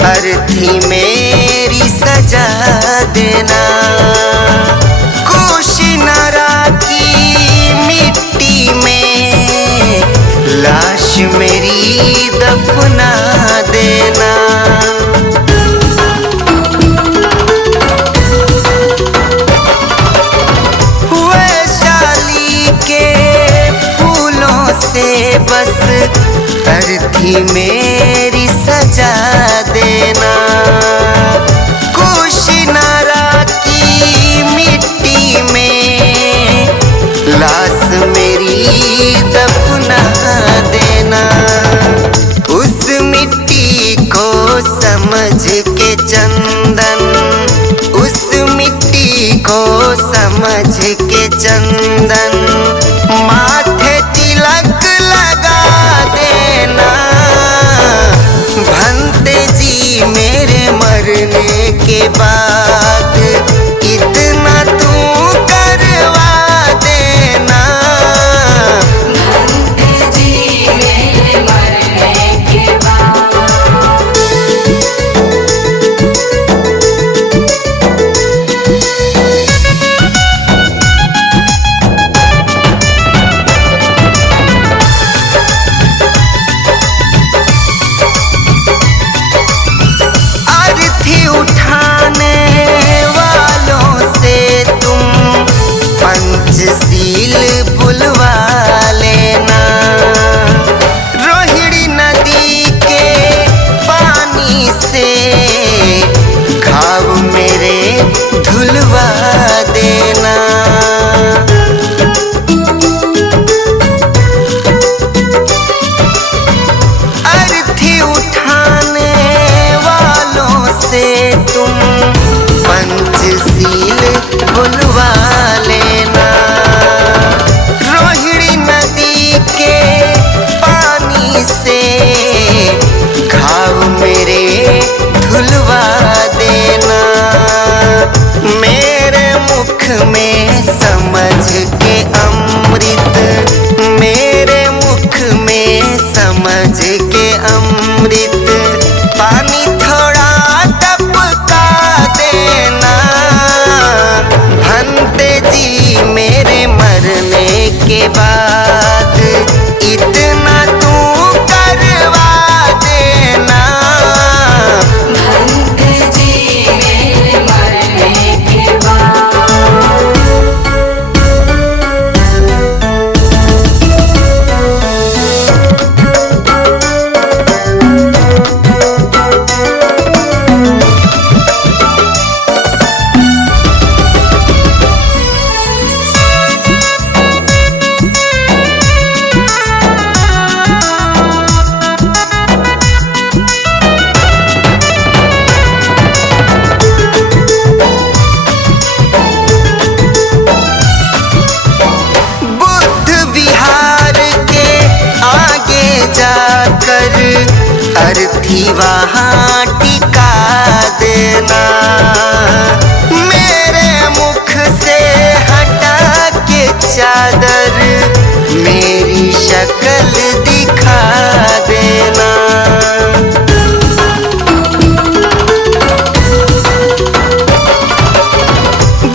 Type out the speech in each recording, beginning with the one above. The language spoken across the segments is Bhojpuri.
अर्थी मेरी सजा देना। कुशीनरा की मिट्टी में लाश मेरी दफना देना। वैशाली के फूलों से बस अर्थी मेरी सजा देना। कुशीनरा की मिट्टी में लाश मेरी दफना देना। उस मिट्टी को समझ के चंदन, उस मिट्टी को समझ के चंदन माथे तिलक लगा देना। भंते जी मेरे मरने के बाद इतना तू करवा देना। भंते जी मेरे मरने के बाद। अर्थी उठाने वालों से तुम पंचशील बुलवा लेना। रोहिणी नदी के पानी से घाव मेरे धुलवा देना। अर्थी उठाने वालों से तुम पंचशील बुलवा लेना। रोहिणी नदी के पानी से घाव मेरे धुलवा देना। मेरे मुख में समझ के अमृत, मेरे मुख में समझ के अमृत पानी थोड़ा टपका देना। भंते जी मेरे मरने के बाद इतना तू करवा देना। भंते जी मेरे मरने के बाद। बुद्ध विहार के आगे जाकर अर्थी वहाँ टिका देना। मेरे मुख से हटा के चादर मेरी शक्ल दिखा देना।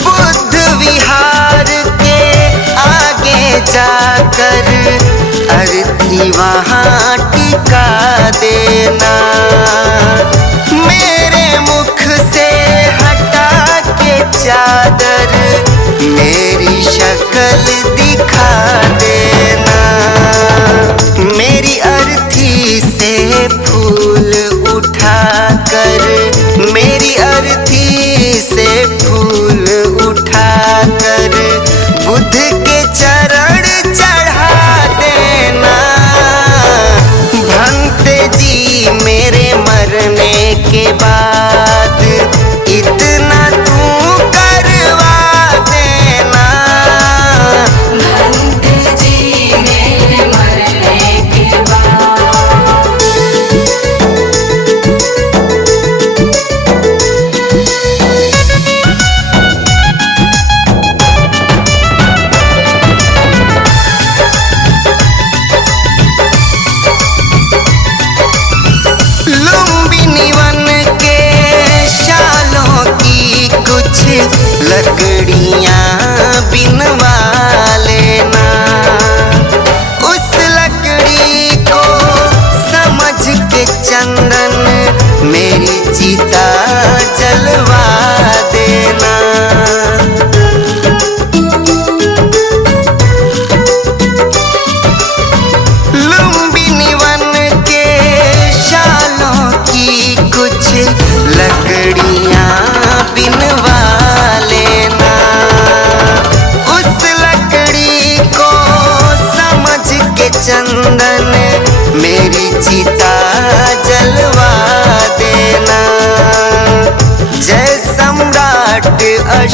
बुद्ध विहार के आगे जाकर अर्थी वहाँ टिका देना। मेरे मुख से हटा के चादर मेरी शक्ल दिखा देना। मेरी अर्थी से फूल उठाकर, मेरी अर्थी से फूल उठाकर बुद्ध के चरण चढ़ा देना। भंते जी मेरे मरने के बाद इतना तू करवा देना। भंते जी मेरे मरने के बाद।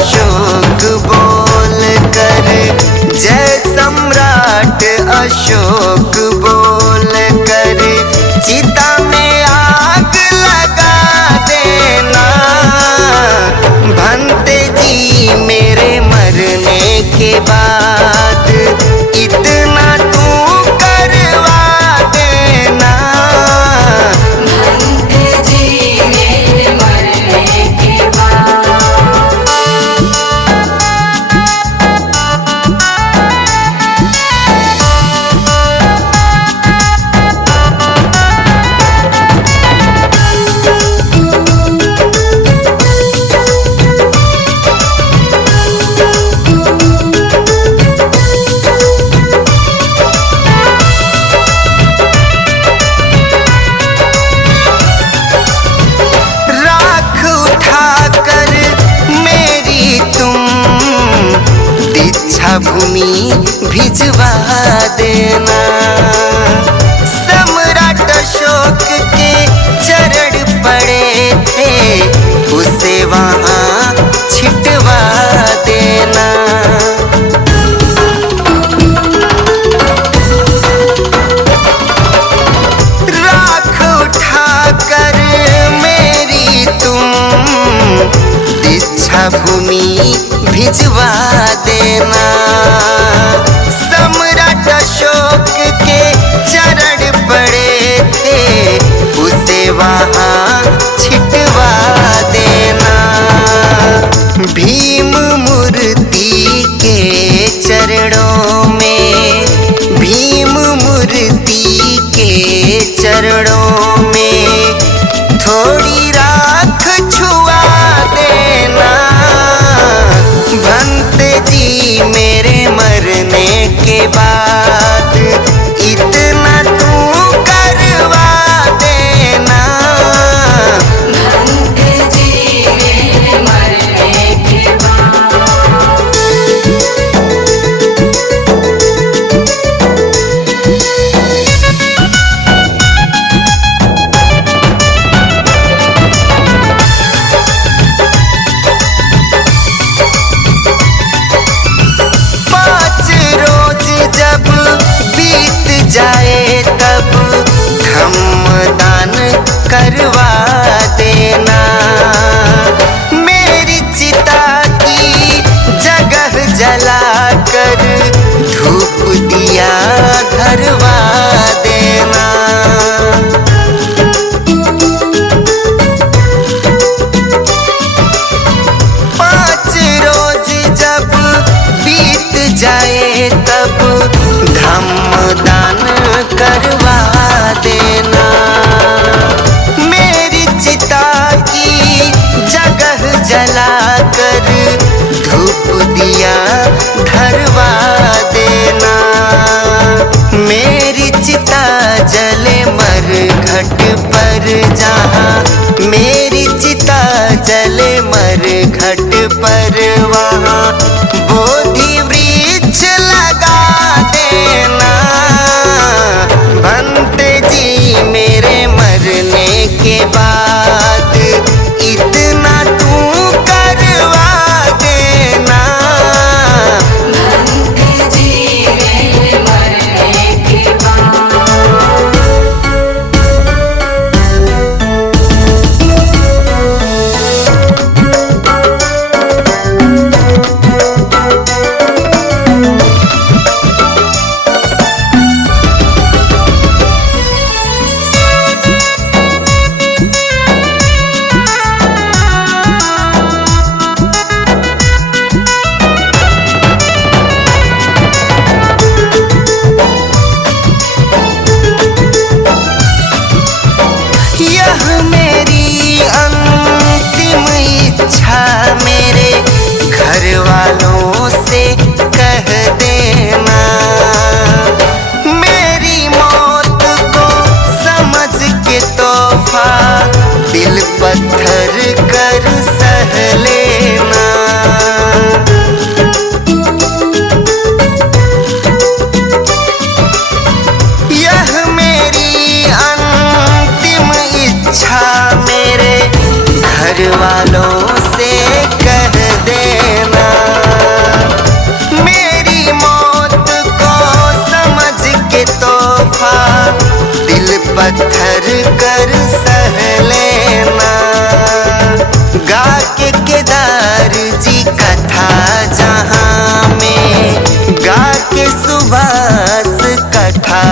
अशोक बोल कर, जय सम्राट अशोक बोल कर, चिता में आग लगा देना। भंते जी मेरे मरने के बाद इतना तू करवा देना। भंते जी मेरे मरने के बाद राख उठाकर मेरी तुम दीक्षा भूमि भिजवा देना। सम्राट अशोक के चरण पड़े थे, उसे वहाँ छिटवा देना। राख उठाकर मेरी तुम दीक्षा भूमि भिजवा देना। सम्राट अशोक के चरण पड़े थे, उसे वहाँ छिटवा देना। भीम मूर्ति के चरणों में, भीम मूर्ति के चरणों में थोड़ी राख छुआ देना। भंते जी मेरे मरने के बाद इतना तू करवा देना। भंते जी मेरे मरने के बाद पाँच रोज जब बीत जाए तब धम्मदान करवा देना। मेरी चिता की जगह जलाकर धूप दिया धरवा देना। पाँच रोज जब बीत जाए तब धम्मदान करवा देना। मेरी चिता की जगह जलाकर धूप दिया धरवा देना। मेरी चिता जले मर घट पर जहाँ, मेरी चिता जले मर घट पर वहाँ बोधि वृक्ष लगा देना। भंते जी मेरे मरने के बाद इतना तू करवा देना। भंते जी कर सह लेना। गा के केदार जी कथा जहाँ में, गा के सुभाष कथा